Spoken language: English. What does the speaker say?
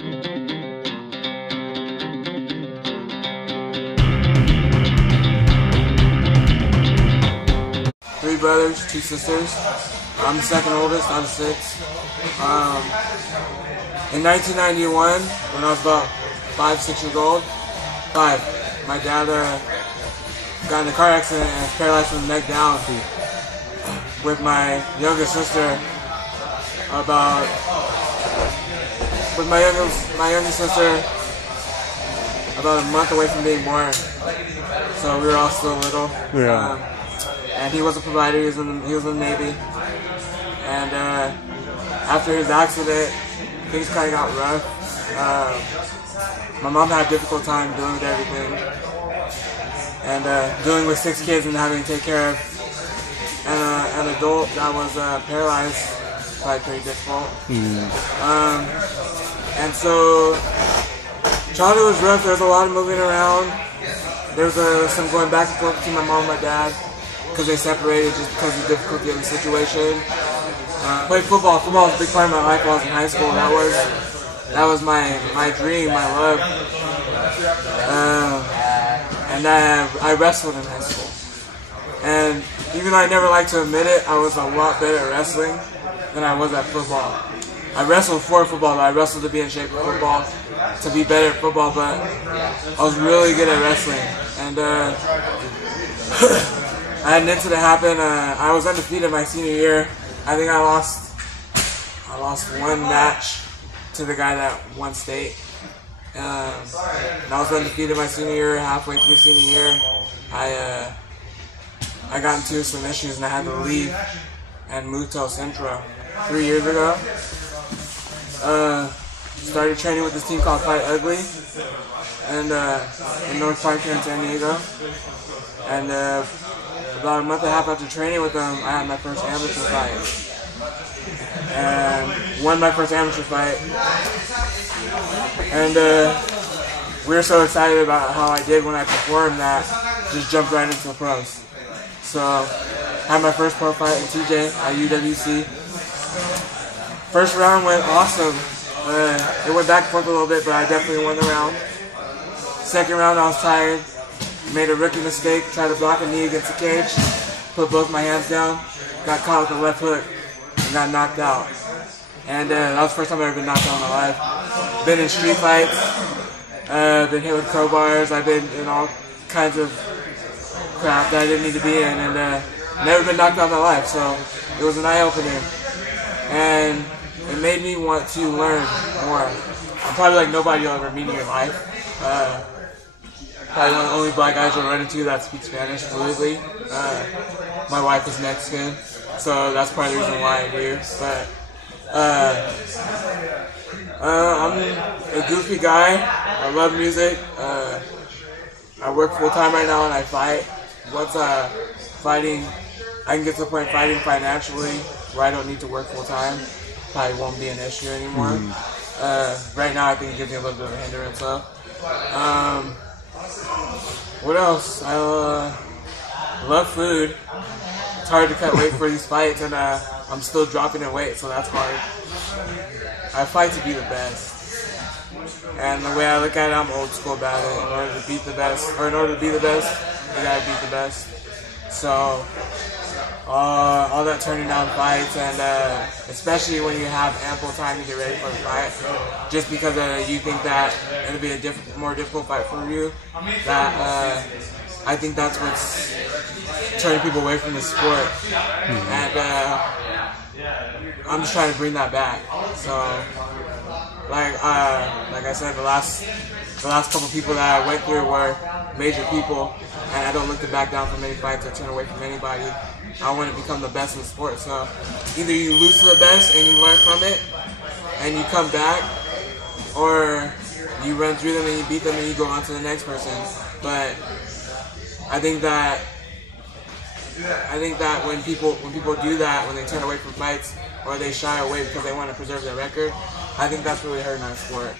Three brothers, two sisters. I'm the second oldest, I'm six. In 1991, when I was about 5, 6 years old, my dad got in a car accident and was paralyzed from the neck down. With my younger sister, about a month away from being born. So we were all still little. Yeah. And he was a provider. He was in the Navy. And after his accident, things kind of got rough. My mom had a difficult time dealing with everything, and dealing with 6 kids and having to take care of an adult that was paralyzed, probably pretty difficult. And so childhood was rough. There was a lot of moving around. There was some going back and forth between my mom and my dad because they separated just because of the difficulty of the situation. Played football. Football was a big part of my life while I was in high school. That was my dream, my love. And I wrestled in high school. And even though I never liked to admit it, I was a lot better at wrestling than I was at football. I wrestled for football, but I wrestled to be in shape for football, to be better at football, but I was really good at wrestling. And I had an incident happen. I was undefeated my senior year. I think I lost one match to the guy that won state. And I was undefeated my senior year. Halfway through senior year, I got into some issues and I had to leave and move to El Centro 3 years ago. Started training with this team called Fight Ugly, and in North Park here in San Diego. And about a month and a half after training with them, I had my first amateur fight. And won my first amateur fight. And we were so excited about how I did when I performed that just jumped right into the pros. So I had my first pro fight in TJ at UWC. First round went awesome. It went back and forth a little bit, but I definitely won the round. Second round I was tired. Made a rookie mistake, tried to block a knee against the cage, put both my hands down, got caught with a left hook, and got knocked out. And that was the first time I've ever been knocked out in my life. Been in street fights, been hit with crowbars, I've been in all kinds of crap that I didn't need to be in, and never been knocked out in my life, so it was an eye-opener. And it made me want to learn more. I'm probably like nobody you'll ever meet in your life. Probably one of the only black guys you'll run into that speaks Spanish fluently. My wife is Mexican, so that's part of the reason why I do. But I'm a goofy guy. I love music. I work full time right now and I fight. Once fighting, I can get to the point of fighting financially where I don't need to work full time. Probably won't be an issue anymore. Right now I think it gives me a little bit of a hindrance though. What else? I love food. It's hard to cut weight for these fights, and I'm still dropping in weight, so that's hard. I fight to be the best. And the way I look at it, I'm old school about it. In order to beat the best, or in order to be the best, you gotta beat the best. So, all that turning down fights, and especially when you have ample time to get ready for the fight, just because you think that it'll be a more difficult fight for you, that I think that's what's turning people away from the sport. And I'm just trying to bring that back. So, like I said, the last couple people that I went through were major people, and I don't look to back down from any fights or turn away from anybody. I want to become the best in the sport. So either you lose to the best and you learn from it and you come back, or you run through them and you beat them and you go on to the next person. But I think that when people do that, when they turn away from fights or they shy away because they want to preserve their record, I think that's really hurting our sport.